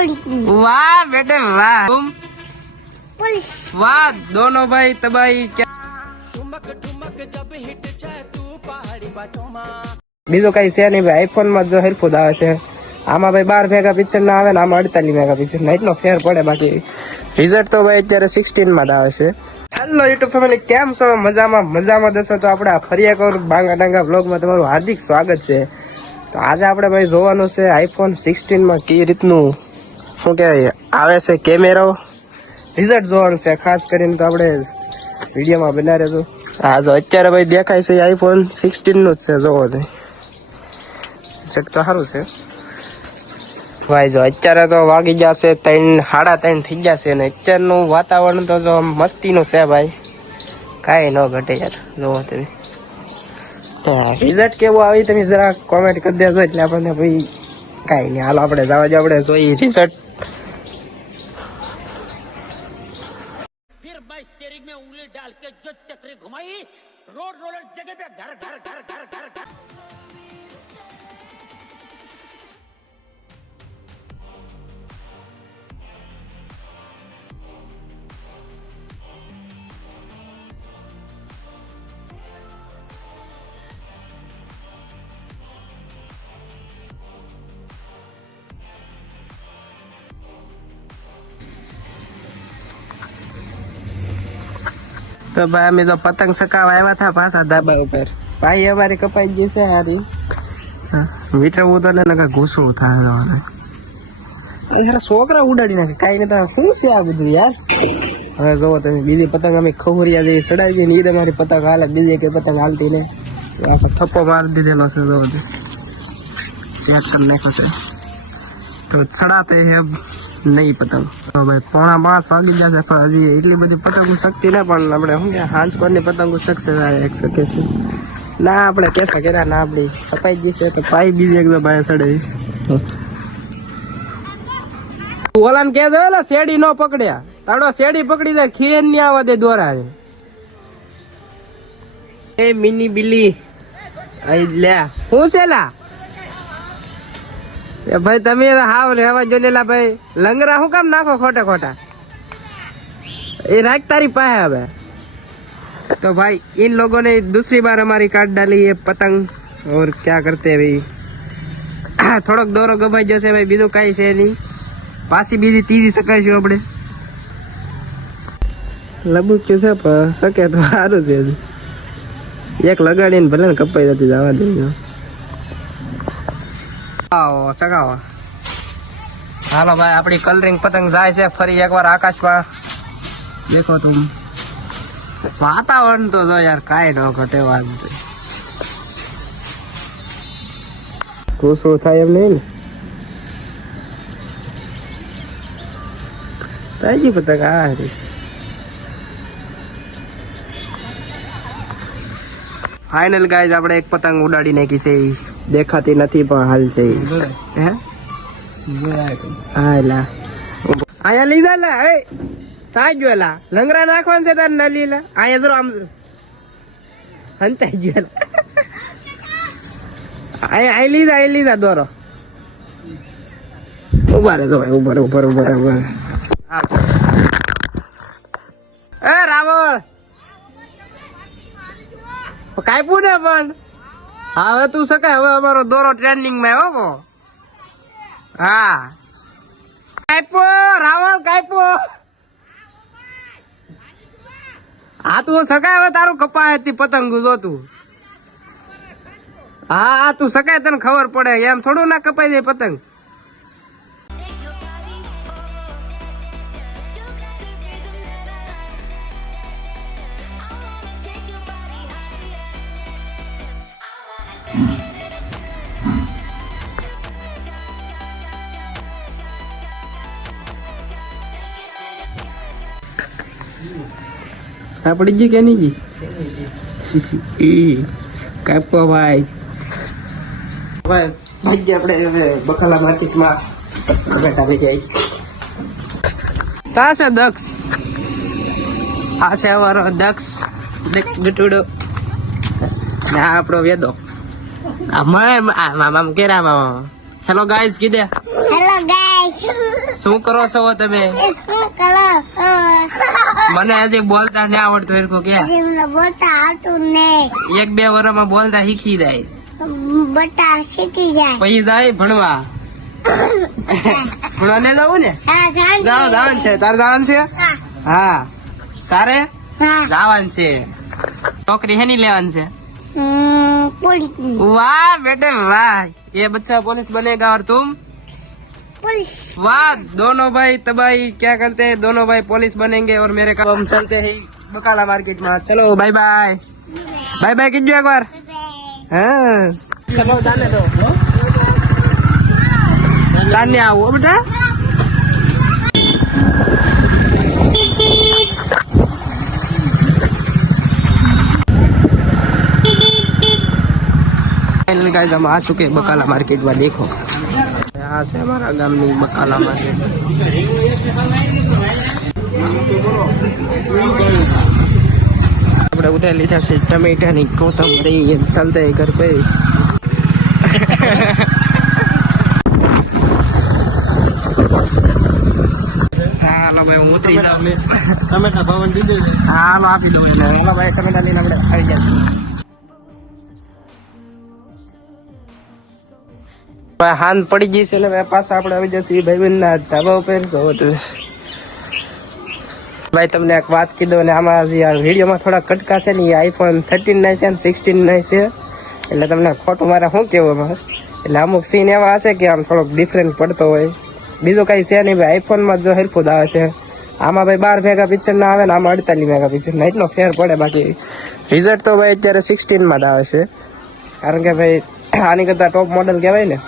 वाह बेटे वाह, तुम वाह दोनों भाई तबाही क्या। બીજું કઈ છે નહીં ભાઈ, આઈફોન માં જો હેરફુદ આવે છે, આમાં ભાઈ 12 મેગાપિક્સલ ના આવે ને આમાં 48 મેગાપિક્સલ ના, એટલો ફેર પડે. બાકી રિઝલ્ટ તો ભાઈ અત્યારે 16 માં જ આવે છે. હેલો યુટ્યુબ ફેમિલી, કેમ છો? મજામાં દસો તો આપણે ફરી એક વાર બાંગા ડાંગા બ્લોગમાં તમારું હાર્દિક સ્વાગત છે. તો આજે આપણે ભાઈ જોવાનું છે આઈફોન 16 માં કઈ રીતનું શું કહેવાય આવે છે કેમેરો, રિઝલ્ટ જોવાનું છે ખાસ કરીને. તો આપણે વિડીયોમાં બના રહેજો. હા જો અત્યારે ભાઈ દેખાય છે આઈફોન 16 નું જ છે, જોવો તો સેટ તો સારું છે ભાઈ. જો અત્યારે તો વાગી જશે 3:30 થઈ જશે ને અત્યારનું વાતાવરણ તો જો મસ્તીનું છે ભાઈ, કાંઈ ન ઘટે યાર. જોવો તમે રિઝલ્ટ કેવું આવી તમે જરા કોમેન્ટ કરી દેજો, એટલે આપણને ભાઈ કાંઈ નહીં. હાલો આપણે જવા જ આપણે જોઈએ રિઝલ્ટ. स्टीयरिंग में उंगली डाल के जो चक्री घुमाई, रोड रोलर जगह पे घर घर घर घर घर घर। તો ભાઈ અમે જો પતંગ ચકાવવા આવ્યા હતા પાછા ધાબા ઉપર, ભાઈ અમારી કપાઈ ગઈ છે હારી. વીટરવું તો ને ઘૂસવું થાય, છોકરા ઉડાડી નાખે કાંઈ નહીં. શું છે આ બધું યાર? હવે જોવો તમે બીજી પતંગ અમે ખહુરિયા જેવી ચડાવી દઈએ ને એ તમારી પતંગ હાલે, બીજી કઈ પતંગ હાલતી ને આખો થપ્પો મારી દીધેલો છે. જોવો સેટ કરી નાખ્યો છે તો ચડાતે એમ નહીં પતંગ. ભાઈ 4:45 વાગી જશે પણ હજી એટલી બધી પતંગો શકતી ને, પણ આપણે શું કે હાંસ પરની પતંગો શકશે એક શકે છે ના. આપણે કેસા કર્યા ના, આપડી કપાઈ ગઈ છે તો પાઈ બીજી એકદમ ભાઈ સડે. ઓલાને કે જો શેડી નો પકડ્યા, તાડો શેડી પકડી જાય ખીર ની આવવા દે દોરા. એ મિની બિલ્લી લે શું છે લા? એ ભાઈ તમે હાવ રહેવા જોનેલા ભાઈ, લંગરા શું કામ નાખો ખોટા ખોટા? એ રાખ તારી પાસે. હવે तो भाई इन लोगों ने दूसरी बार हमारी काट डाली ये पतंग, और क्या करते हैं भाई થોડોક દોરો ગભાઈ જશે ભાઈ, બીજું કઈ છે નહીં. પાછી બીજી ત્રીજી શકાઈશું આપણે. લબુક્યું છે પણ શકે તો સારું છે. એક લગાડીને ભલે ને કપાઈ જતી જવા દે. આવો ચગાવો. હાલો ભાઈ આપણી કલરિંગ પતંગ જાય છે ફરી એકવાર આકાશમાં. દેખો તું વાતાવરણ તો જો યાર કાંઈ ન ઘટે. વાત ઘૂસડું થાય એમ નહીં ને. તાજી પતંગ આ ફાઇનલ ગાઈઝ આપણે એક પતંગ ઉડાડી નાખી છે, દેખાતી નથી પણ હાલ છે. હે હા લા અહીંયા લીધા લા, હે તાજ ગયો લા, લંગરા નાખવાનું છે તારે ના લીલા. અહીંયા જરો આમ હંતાઈ ગયો લા. અહીંયા લીધા દોરો. ઉભા રે જો ભાઈ, ઉભર એ રાવળ કાપ્યું ને પણ. હવે તું શકાય, હવે અમારો દોરો ટ્રેન્ડિંગ માં હો. હા કાપ્યો રાવળ કાપ્યો. હા તું શકાય, હવે તારું કપાય હતી પતંગ જોતું. હા તું શકાય, તને ખબર પડે એમ થોડું ના કપાઈ જાય પતંગ. આ પડી ગઈ કે નહીં ગઈ? કાપો ભાઈ. ભાઈ આપણે હવે બકાલા માર્કેટમાં બેઠા થઈ જાય. તા છે દક્ષ, આ છે અમારો દક્ષ ગટુડો. ના આપણો વેદો. મામા કેરા મામા હેલો ગાઈસ કીધે. હેલો ગાઈસ, શું કરો છો તમે? શું કરો? મને હજી બોલતા નહીં આવડતું હરખું કે મને બોલતા આવતું નહીં. 1-2 વર્ષમાં બોલતા શીખી જાય, બટા શીખી જાય. પછી જાય ભણવા. ભણવા ને જવું ને? હા, જાણ જવાનું છે. તારે જવાનું છે? હા, હા. તારે હા. જવાનું છે. નોકરી હેની લેવાની છે? पुलिस, वाह बेटे वाह, ये बच्चा पुलिस बनेगा और तुम? पुलिस. वाह, दोनों भाई तबाही क्या करते हैं, दोनों भाई पुलिस बनेंगे और मेरे काम हम चलते हैं बकाला मार्केट में. चलो बाय बाय. बाय बाय कीजिए एक बार. हाँ चलो जाने दो. जाने आओ बेटा. गाइस हम आ चुके हैं बकाला मार्केट में. देखो यहाँ से हमारा गामनी बकाला मार्केट. આપણે ઉધાર લીધા છે ટમેટા ની કોથમરી. એમ ચાલતે ઘર પે. હાલો ભાઈ હું ઉતરી જાઉં. ટમેટા ભાવન દીધે. હાલો આપી દઉં. હાલો ભાઈ ટમેટા લઈને આપણે આવી ગયા. હાન પડી ગઈ છે એટલે પાછા આપણે આવી જશે ભાઈ ના ધાબા ઉપર. જોવો તમે ભાઈ, તમને એક વાત કીધું ને આમાં જે આ વિડીયોમાં થોડા કટકા છે ને એ iPhone 13 ના છે ને 16 ના છે, એટલે તમને ખોટું મારે શું કહેવું. એટલે અમુક સીન એવા હશે કે આમ થોડોક ડિફરન્ટ પડતો હોય. બીજું કઈ છે નહીં ભાઈ. iPhone માં જો હેરફુદ આવે છે, આમાં ભાઈ 12 મેગાપિક્સલ ના આવે ને આમાં 48 મેગાપિક્સલ ના. એટલો ફેર પડે. બાકી રિઝલ્ટ તો ભાઈ અત્યારે 16 માં જ આવે છે, કારણ કે ભાઈ આની કરતા ટોપ મોડલ કહેવાય ને.